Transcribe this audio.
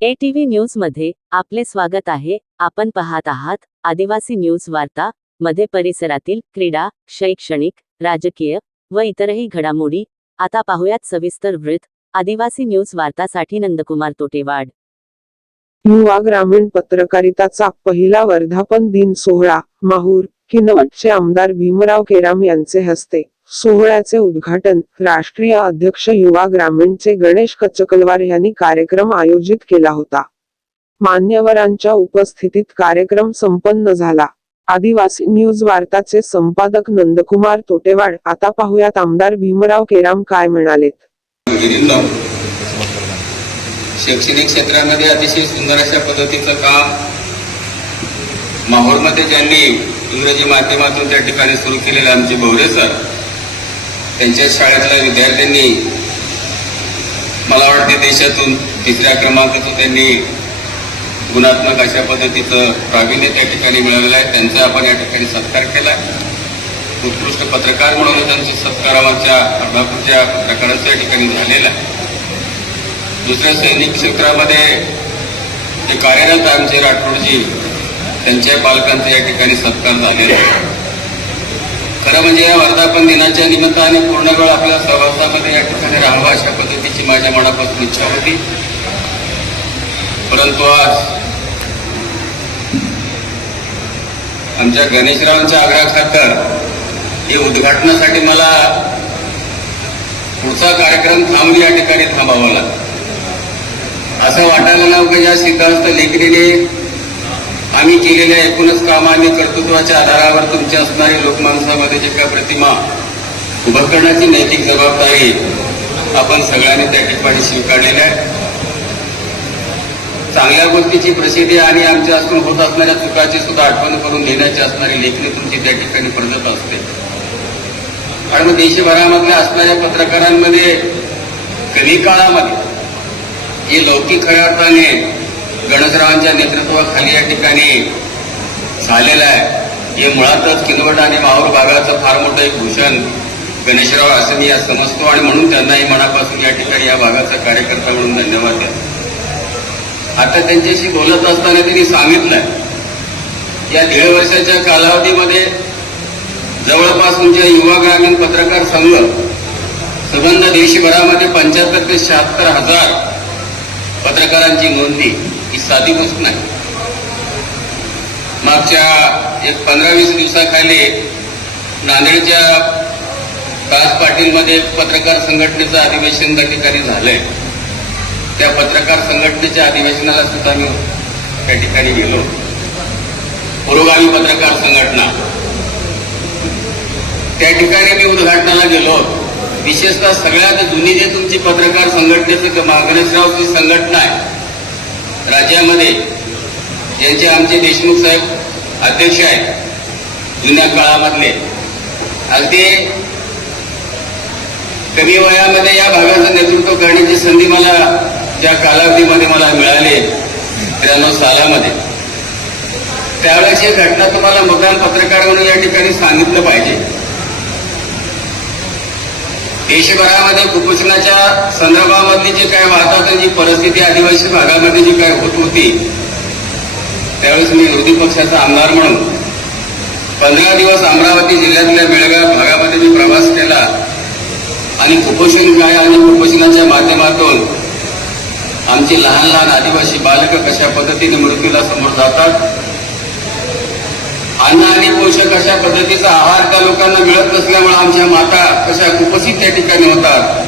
ATV न्यूजमध्ये आपले स्वागत आहे. आपण पाहत आहात आदिवासी न्यूज वार्ता मध्ये परिसरातील क्रीडा शैक्षणिक राजकीय व इतरही घडामोडी. आता पाहूयात सविस्तर वृत्त. आदिवासी न्यूज वार्तासाठी नंदकुमार तोटेवाड. युवा ग्रामीण पत्रकारिताचा पहिला वर्धापन दिन सोहळा. माहूर किनवटचे आमदार भीमराव केराम यांचे हस्ते. सोहळ्याचे उद्घाटन राष्ट्रीय अध्यक्ष युवा ग्रामीणचे गणेश कचकलवार यांनी कार्यक्रम आयोजित केला होता. मान्यवरांच्या उपस्थितीत कार्यक्रम संपन्न झाला. आदिवासी न्यूज वार्ताचे संपादक नंदकुमार तोटेवाड आता पाहुयात आमदार भीमराव केराम काय म्हणालेत. शैक्षणिक क्षेत्रामध्ये अतिशय सुंदर अशा पद्धतीचं काम माहोरमध्ये ज्यांनी इंग्रजी माध्यमातून त्या ठिकाणी सुरू केलेलं आमचे भवरे सर त्यांच्या शाळेतल्या विद्यार्थ्यांनी मला वाटते देशातून तिसऱ्या क्रमांकाचं त्यांनी गुणात्मक अशा पद्धतीचं प्रावीण्य त्या ठिकाणी मिळालेलं आहे. त्यांचा आपण या ठिकाणी सत्कार केला. उत्कृष्ट पत्रकार म्हणून त्यांचा सत्कार आमच्या अर्धापूरच्या पत्रकाराचं या ठिकाणी झालेला. आहे दुसऱ्या सैनिक क्षेत्रामध्ये जे कार्यरत आमचे राठोडजी त्यांच्या पालकांचा या ठिकाणी सत्कार झालेला आहे. खरं म्हणजे या वर्धापन दिनाच्या निमित्ताने पूर्ण वेळ आपल्या सहवासामध्ये या ठिकाणी राहावा अशा पद्धतीची माझ्या मनापासून इच्छा होती. परंतु आज आमच्या गणेशरावांच्या आग्रहाखातर हे उद्घाटनासाठी मला पुढचा कार्यक्रम थांबून या ठिकाणी थांबावा लागला. असं वाटायला नव्हतं ज्या या सिद्धार्थ लेखनीने आम्ही केलेल्या एकूणच काम आणि कर्तृत्वाच्या आधारावर तुमच्या असणारी लोकमानसामध्ये जे काय प्रतिमा उभं करण्याची नैतिक जबाबदारी आपण सगळ्यांनी त्या ठिकाणी स्वीकारलेल्या आहे. चांगल्या गोष्टीची प्रसिद्धी आणि आमच्या असून होत असणाऱ्या चुकाची सुद्धा आठवण करून देण्याची असणारी लेखणी तुमची त्या ठिकाणी पडत असते. कारण मग देशभरामधल्या असणाऱ्या पत्रकारांमध्ये कधी काळामध्ये हे लौकिक खऱ्या अर्थाने गणेशरावांच्या नेतृत्वाखाली या ठिकाणी झालेलं आहे. हे मुळातच किनवट आणि माहूर भागाचं फार मोठं एक भूषण गणेशराव असं मी या समजतो आणि म्हणून त्यांनाही मनापासून या ठिकाणी या भागाचा कार्यकर्ता म्हणून धन्यवाद द्या आता त्यांच्याशी बोलत असताना त्यांनी सांगितलंय या दीड वर्षाच्या कालावधीमध्ये जवळपास तुमच्या युवा ग्रामीण पत्रकार संघ संबंध देशभरामध्ये पंच्याहत्तर ते शहात्तर हजार पत्रकारांची नोंदणी ही साधी गोष्ट नाही. मागच्या एक पंधरा वीस दिवसाखाली नांदेडच्या दास पाटीलमध्ये पत्रकार संघटनेचं अधिवेशन त्या ठिकाणी झालंय. त्या पत्रकार संघटनेच्या अधिवेशनाला सुद्धा मी त्या ठिकाणी गेलो. पुरोगामी पत्रकार संघटना. त्या ठिकाणी मी उद्घाटनाला गेलो. विशेषतः सगळ्यात जुनी जे तुमची पत्रकार संघटनेचं गणेशरावची संघटना आहे राज्यामध्ये यांचे आमचे देशमुख साहेब अध्यक्ष आहेत जुन्या काळामधले. अगदी कमी वयामध्ये या भागाचं नेतृत्व करण्याची संधी मला ज्या कालावधीमध्ये मला मिळाली त्र्याण्णव सालामध्ये. त्यावेळेस ही घटना तुम्हाला मतदान पत्रकार म्हणून या ठिकाणी सांगितलं पाहिजे. देशभरामध्ये कुपोषणाच्या संदर्भामधली जी काय वाहतुकाची परिस्थिती आदिवासी भागामध्ये जी काय होत होती त्यावेळेस मी विरोधी पक्षाचा आमदार म्हणून पंधरा दिवस अमरावती जिल्ह्यातल्या बेळगाव भागामध्ये मी प्रवास केला आणि कुपोषण काय आणि कुपोषणाच्या माध्यमातून आमची लहान लहान आदिवासी बालक कशा पद्धतीने मृत्यूला समोर जातात अन्न आणि पोषक अशा पद्धतीचा आहार त्या लोकांना मिळत नसल्यामुळे आमच्या माता कशा कुपसित त्या ठिकाणी होतात?